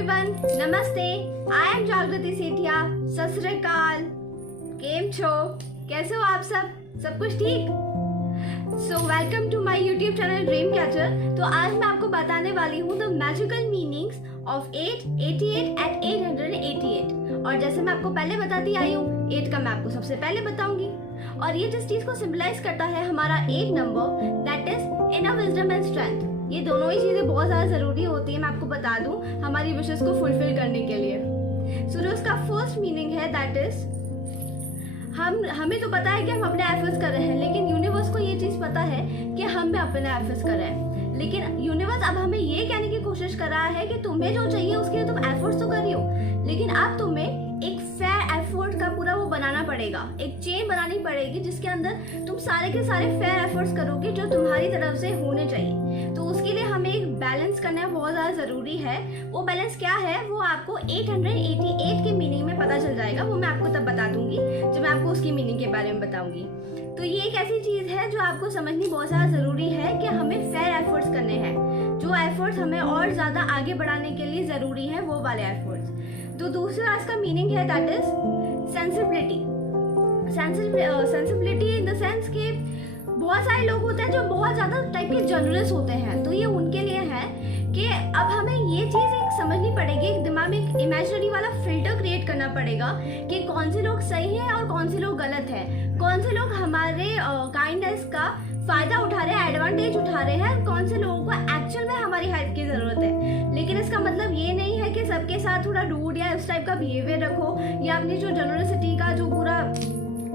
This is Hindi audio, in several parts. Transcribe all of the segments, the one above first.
एवरीवन, नमस्ते। आई एम जागृति सेठिया। सत श्री अकाल। केम छो? कैसे हो आप सब कुछ ठीक? So welcome to my YouTube channel Dream Catcher. तो आज मैं आपको बताने वाली हूँ the magical meanings of 8, 88 and 888। और जैसे मैं आपको पहले बताती आई हूँ, 8 का मैं आपको सबसे पहले बताऊंगी। और ये जिस चीज को सिंबलाइज करता है हमारा 8 number, that is inner wisdom and strength. ये दोनों ही चीजें बहुत ज्यादा जरूरी होती है, मैं आपको बता दूं, हमारी विशेस को फुलफिल करने के लिए। सो जो उसका फर्स्ट मीनिंग है दैट इज हमें तो पता है कि हम अपने एफर्ट्स कर रहे हैं, लेकिन यूनिवर्स को ये चीज पता है कि हम भी अपने एफर्ट्स कर रहे हैं। लेकिन यूनिवर्स अब हमें ये कहने की कोशिश कर रहा है कि तुम्हें जो चाहिए उसके लिए तुम एफर्ट्स तो कर रही हो, लेकिन अब तुम्हें एक फेयर एफर्ट का पूरा वो बनाना पड़ेगा, एक चेन बनानी पड़ेगी जिसके अंदर तुम सारे के सारे फेयर एफर्ट्स करोगे जो तुम्हारी तरफ से होने चाहिए। तो उसके लिए हमें एक बैलेंस करना बहुत ज़्यादा ज़रूरी है। वो बैलेंस क्या है वो आपको 888 के मीनिंग में पता चल जाएगा। वो मैं आपको तब बता दूंगी जब मैं आपको उसकी मीनिंग के बारे में बताऊंगी। तो ये एक ऐसी चीज़ है जो आपको समझनी बहुत ज़्यादा ज़रूरी है कि हमें फेयर एफर्ट्स करने हैं। जो एफर्ट्स हमें और ज़्यादा आगे बढ़ाने के लिए ज़रूरी है वो वाले एफर्ट्स। तो दूसरा इसका मीनिंग है that is sensibility. Sensibility in the sense कि बहुत सारे लोग होते हैं जो बहुत ज़्यादा टाइप के जर्नलिस्ट होते हैं, तो ये उनके लिए है कि अब हमें ये चीज़ एक समझनी पड़ेगी, एक दिमाग में एक इमेजिनरी वाला फिल्टर क्रिएट करना पड़ेगा कि कौन से लोग सही हैं और कौन से लोग गलत हैं, कौन से लोग हमारे काइंडनेस का फ़ायदा उठा रहे हैं, एडवांटेज उठा रहे हैं, कौन से लोगों को एक्चुअल में हमारी हेल्प की ज़रूरत है। लेकिन इसका मतलब ये नहीं है कि सबके साथ थोड़ा रूड या इस टाइप का बिहेवियर रखो, या अपनी जो जनरसिटी का जो पूरा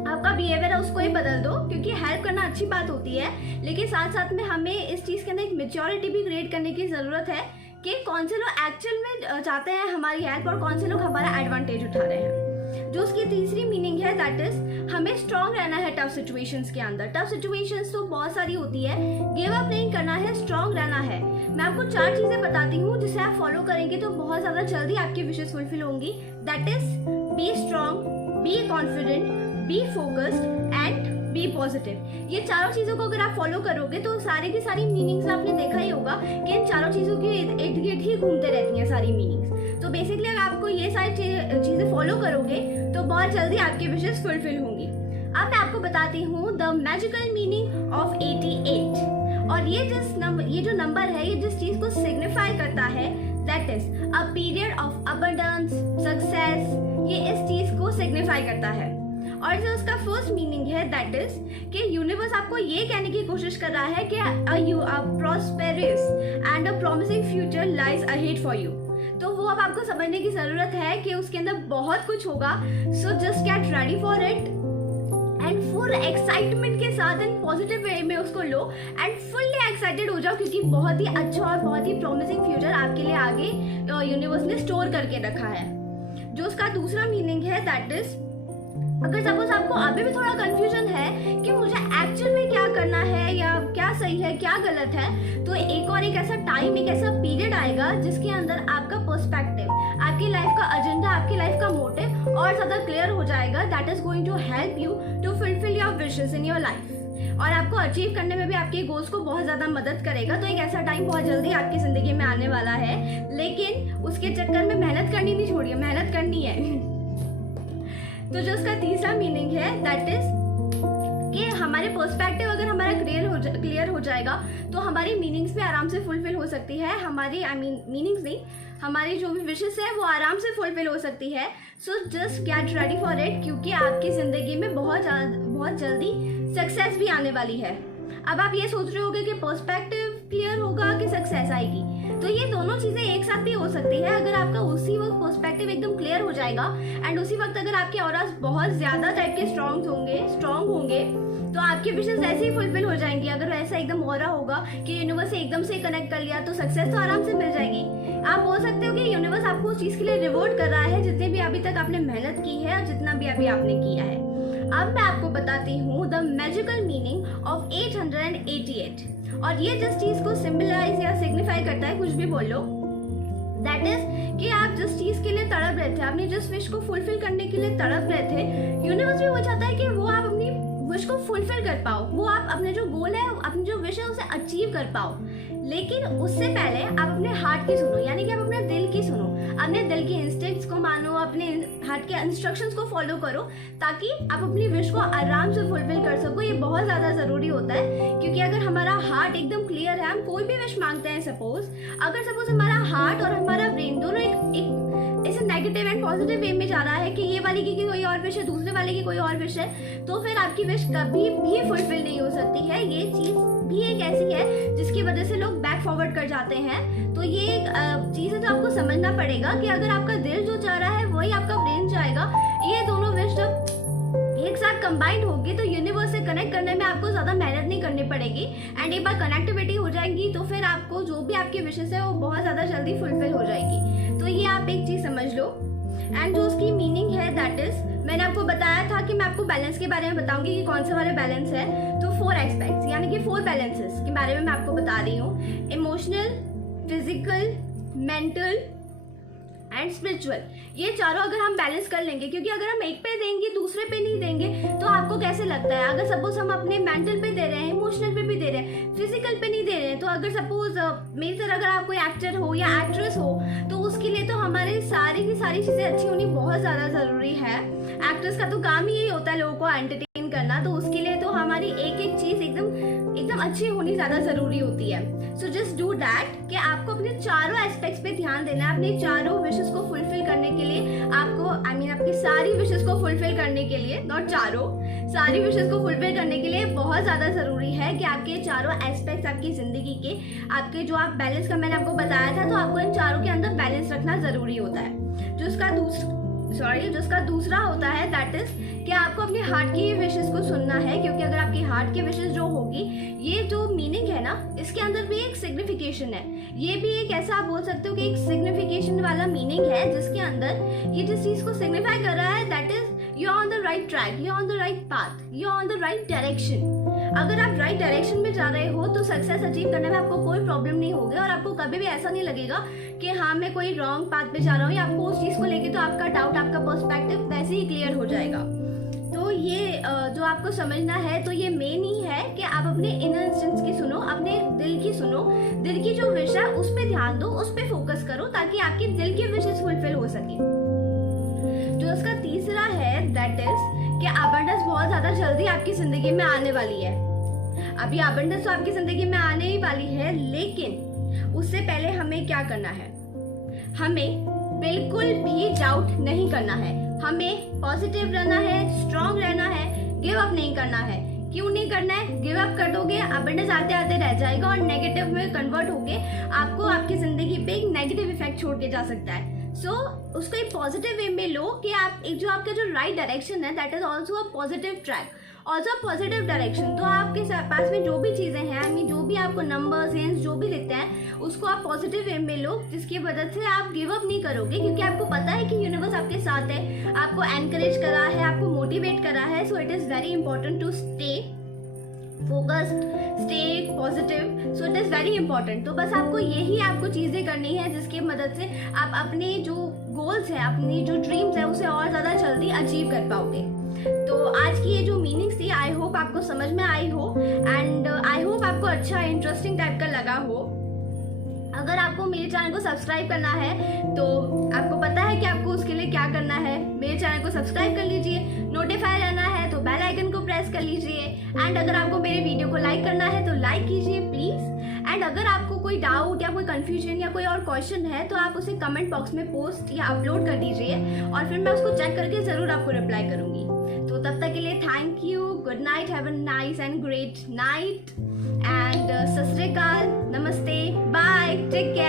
आपका बिहेवियर है उसको ही बदल दो, क्योंकि हेल्प करना अच्छी बात होती है, लेकिन साथ साथ में हमें इस चीज़ के अंदर एक मेच्योरिटी भी क्रिएट करने की ज़रूरत है कि कौन से लोग एक्चुअल में चाहते हैं हमारी हेल्प और कौन से लोग हमारा एडवांटेज उठा रहे हैं। जो उसकी तीसरी मीनिंग है दैट इज हमें स्ट्रॉन्ग रहना है टफ सिचुएशंस के अंदर। टफ सिचुएशंस तो बहुत सारी होती है, गिव अप नहीं करना है, स्ट्रॉन्ग रहना है। मैं आपको 4 चीज़ें बताती हूँ जिसे आप फॉलो करेंगे तो बहुत ज़्यादा जल्दी आपकी विशेस फुलफिल होंगी। That is be strong, be confident, be focused and be positive. ये चारों चीज़ों को अगर आप फॉलो करोगे तो सारी की सारी मीनिंग्स आपने देखा ही होगा कि इन चारों चीज़ों के इर्द गिर्द ही घूमते रहती हैं सारी मीनिंग्स। तो बेसिकली अगर आपको ये सारी चीज़ें फॉलो करोगे तो बहुत जल्दी आपकी विशेस फुलफिल होंगी। अब मैं आपको बताती हूँ द मैजिकल मीनिंग ऑफ 88। और ये जो नंबर है, ये जिस चीज़ को सिग्निफाई करता है that is a period of abundance, success. ये इस चीज़ को सिग्निफाई करता है। और जो उसका फर्स्ट मीनिंग है दैट इज कि यूनिवर्स आपको ये कहने की कोशिश कर रहा है कि a prosperous and a promising future lies ahead for you। तो वो अब आपको समझने की ज़रूरत है कि उसके अंदर बहुत कुछ होगा। So just get ready for it and full excitement के साथ एंड पॉजिटिव वे में उसको लो एंड फुल्ली एक्साइटेड हो जाओ, क्योंकि बहुत ही अच्छा और बहुत ही प्रॉमिसिंग फ्यूचर आपके लिए आगे यूनिवर्स ने स्टोर करके रखा है। जो उसका दूसरा मीनिंग है दैट इज अगर सपोज आपको अभी भी थोड़ा कंफ्यूजन है कि मुझे एक्चुअल में क्या करना है या क्या सही है क्या गलत है, तो एक ऐसा टाइम, एक ऐसा पीरियड आएगा जिसके अंदर आपका पर्सपेक्टिव, आपकी लाइफ का एजेंडा, आपकी लाइफ का मोटिव और ज़्यादा क्लियर हो जाएगा। That is going to help you to fulfil your wishes in your life और आपको अचीव करने में भी आपके गोल्स को बहुत ज़्यादा मदद करेगा। तो एक ऐसा टाइम बहुत जल्दी आपकी ज़िंदगी में आने वाला है, लेकिन उसके चक्कर में मेहनत करनी नहीं छोड़िए, मेहनत करनी है। तो जो उसका तीसरा मीनिंग है दैट इज कि हमारे पर्सपेक्टिव अगर हमारा क्लियर हो जाएगा तो हमारी मीनिंग्स भी आराम से फुलफिल हो सकती है। हमारी मीनिंग्स नहीं, हमारी जो भी विशेस है वो आराम से फुलफिल हो सकती है। So just get ready for it, क्योंकि आपकी ज़िंदगी में बहुत जल्दी सक्सेस भी आने वाली है। अब आप ये सोच रहे होगे कि पर्सपेक्टिव क्लियर होगा कि सक्सेस आएगी, तो ये दोनों चीज़ें एक साथ भी हो सकती है। अगर आपका उसी वक्त पर्सपेक्टिव एकदम क्लियर हो जाएगा एंड उसी वक्त अगर आपके ऑरास बहुत ज़्यादा टाइप के स्ट्रॉन्ग होंगे तो आपकी विशेस ऐसे ही फुलफिल हो जाएंगी। अगर ऐसा एकदम ऑरा होगा कि यूनिवर्स से एकदम से कनेक्ट कर लिया तो सक्सेस तो आराम से मिल जाएगी। आप बोल सकते हो कि यूनिवर्स आपको उस चीज़ के लिए रिवॉर्ड कर रहा है जितने भी अभी तक आपने मेहनत की है और जितना भी अभी आपने किया है। अब मैं आपको बताती हूँ द मैजिकल मीनिंग ऑफ 888। और ये जिस चीज़ को सिंबलाइज या सिग्निफाई करता है, कुछ भी बोल लो, दैट इज कि आप जिस चीज़ के लिए तड़प रहे थे, आपने जिस विश को फुलफिल करने के लिए तड़प रहे थे, यूनिवर्स भी वो चाहता है कि वो आप अपनी विश को फुलफिल कर पाओ, वो आप अपने जो गोल है, अपनी जो विश है उसे अचीव कर पाओ। लेकिन उससे पहले आप अपने हार्ट की सुनो, यानी कि आप अपने दिल की सुनो, अपने दिल के इंस्टिंक्ट्स को मानो, अपने हार्ट के इंस्ट्रक्शंस को फॉलो करो, ताकि आप अपनी विश को आराम से फुलफिल कर सको। ये बहुत ज़्यादा ज़रूरी होता है, क्योंकि अगर हमारा हार्ट एकदम क्लियर है, हम कोई भी विश मांगते हैं, अगर सपोज हमारा हार्ट और हमारा ब्रेन दोनों एक ऐसे नेगेटिव एंड पॉजिटिव वे में जा रहा है कि ये वाले की कोई और विश है, दूसरे वाले की कोई और विश है, तो फिर आपकी विश कभी भी फुलफिल नहीं हो सकती है। ये चीज़ भी एक ऐसी है जिसकी वजह से लोग बैक फॉरवर्ड कर जाते हैं। तो ये एक चीज़ है जो आपको समझना पड़ेगा कि अगर आपका दिल जो चाह रहा है वही आपका ब्रेन चाहेगा। ये दोनों विश जब एक साथ कंबाइंड होगी तो यूनिवर्स से कनेक्ट करने में आपको ज़्यादा मेहनत नहीं करनी पड़ेगी, एंड एक बार कनेक्टिविटी हो जाएगी तो फिर आपको जो भी आपकी विशेस है वो बहुत ज़्यादा जल्दी फुलफिल हो जाएगी। तो ये आप एक चीज़ समझ लो। एंड जो उसकी मीनिंग है दैट इज, मैंने आपको बताया था कि मैं आपको बैलेंस के बारे में बताऊंगी कि कौन से वाले बैलेंस है। तो 4 एस्पेक्ट्स यानी कि 4 बैलेंसेस के बारे में मैं आपको बता रही हूँ। Emotional, physical, mental and spiritual. ये चारों अगर हम बैलेंस कर लेंगे, क्योंकि अगर हम एक पे देंगे दूसरे पे नहीं देंगे तो आपको कैसे लगता है। अगर सपोज हम अपने मेंटल पे दे रहे हैं, इमोशनल पे भी दे रहे हैं, फिजिकल पे नहीं दे रहे हैं, तो अगर सपोज मेरी तरह अगर आप कोई एक्टर हो या एक्ट्रेस हो तो उसके लिए तो हमारे सारी की सारी चीज़ें अच्छी होनी बहुत ज़्यादा ज़रूरी है। एक्ट्रेस का तो काम ही यही होता है लोगों को एंटरटेन करना, तो उसके लिए तो हमारी एक एक चीज़ एकदम अच्छी होनी ज़्यादा ज़रूरी होती है। सो जस्ट डू दैट कि आपको अपने चारों एस्पेक्ट्स पे ध्यान देना है। अपनी चारों विशेस को फुलफिल करने के लिए आपको आपकी सारी विशेस को फुलफिल करने के लिए, नॉट चारों, सारी विशेस को फुलफिल करने के लिए बहुत ज़्यादा ज़रूरी है कि आपके चारों एस्पेक्ट्स आपकी ज़िंदगी के, आपके जो आप बैलेंस का मैंने आपको बताया था, तो आपको इन चारों के अंदर बैलेंस रखना ज़रूरी होता है। जिसका दूसरा होता है दैट इज कि आपको अपने हार्ट की विशेस को सुनना है, क्योंकि अगर आपकी हार्ट की विशेस जो होगी, ये जो मीनिंग है ना, इसके अंदर भी एक सिग्निफिकेशन है। ये भी एक ऐसा आप बोल सकते हो कि एक सिग्निफिकेशन वाला मीनिंग है, जिसके अंदर ये जिस चीज़ को सिग्निफाई कर रहा है that is you are on the right track, you are on the right path, you are on the right direction. अगर आप राइट डायरेक्शन में जा रहे हो तो सक्सेस अचीव करने में आपको कोई प्रॉब्लम नहीं होगी, और आपको कभी भी ऐसा नहीं लगेगा कि हाँ मैं कोई रॉन्ग पाथ पे जा रहा हूँ, या आपको उस चीज़ को लेके तो आपका डाउट, आपका पर्सपेक्टिव वैसे ही क्लियर हो जाएगा। तो ये जो आपको समझना है, तो ये मेन ही है कि आप अपने इनर इंस्टिंक्ट्स की सुनो, अपने दिल की सुनो, दिल की जो विश है उस पर ध्यान दो, उस पर फोकस करो, ताकि आपकी दिल की विशेस फुलफिल हो सके। जो उसका तीसरा है दैट इज कि अबंडेंस बहुत ज़्यादा जल्दी आपकी ज़िंदगी में आने वाली है। अभी अबंडेंस तो आपकी ज़िंदगी में आने ही वाली है, लेकिन उससे पहले हमें क्या करना है? हमें बिल्कुल भी डाउट नहीं करना है, हमें पॉजिटिव रहना है, स्ट्रांग रहना है, गिव अप नहीं करना है। क्यों नहीं करना है? गिव अप कर दोगे, अबंडेंस आते आते रह जाएगा और नेगेटिव में कन्वर्ट होके आपको आपकी ज़िंदगी पे एक नेगेटिव इफेक्ट छोड़ के जा सकता है। सो उसको एक पॉजिटिव वे में लो कि आप एक जो आपका जो राइट डायरेक्शन है that is also a positive track, also a positive direction. तो आपके पास में जो भी चीज़ें हैं, जो भी आपको नंबर्स हिंट्स जो भी दिखते हैं, उसको आप पॉजिटिव वे में लो, जिसकी वजह से आप गिव अप नहीं करोगे, क्योंकि आपको पता है कि यूनिवर्स आपके साथ है, आपको एनकरेज करा है, आपको मोटिवेट करा है। So it is very important to stay focused, stay positive. So it is very important. तो बस आपको यही आपको चीज़ें करनी है जिसकी मदद से आप अपने जो गोल्स हैं, अपनी जो ड्रीम्स हैं, उसे और ज़्यादा जल्दी अचीव कर पाओगे। तो आज की ये जो मीनिंग्स थी, आई होप आपको समझ में आई हो, एंड आई होप आपको अच्छा इंटरेस्टिंग टाइप का लगा हो। अगर आपको मेरे चैनल को सब्सक्राइब करना है तो आपको पता है कि आपको उसके लिए क्या करना है। मेरे चैनल को सब्सक्राइब कर लीजिए, नोटिफाई रहना है तो बेल आइकन को प्रेस कर लीजिए, एंड अगर आपको मेरे वीडियो को लाइक करना है तो लाइक कीजिए प्लीज़। एंड अगर आपको कोई डाउट या कोई कन्फ्यूजन या कोई और क्वेश्चन है तो आप उसे कमेंट बॉक्स में पोस्ट या अपलोड कर दीजिए, और फिर मैं उसको चेक करके ज़रूर आपको रिप्लाई करूँगी। तो तब तक के लिए thank you, good night, have a nice and great night, and सत श्री अकाल, नमस्ते, बाय, टेक केयर।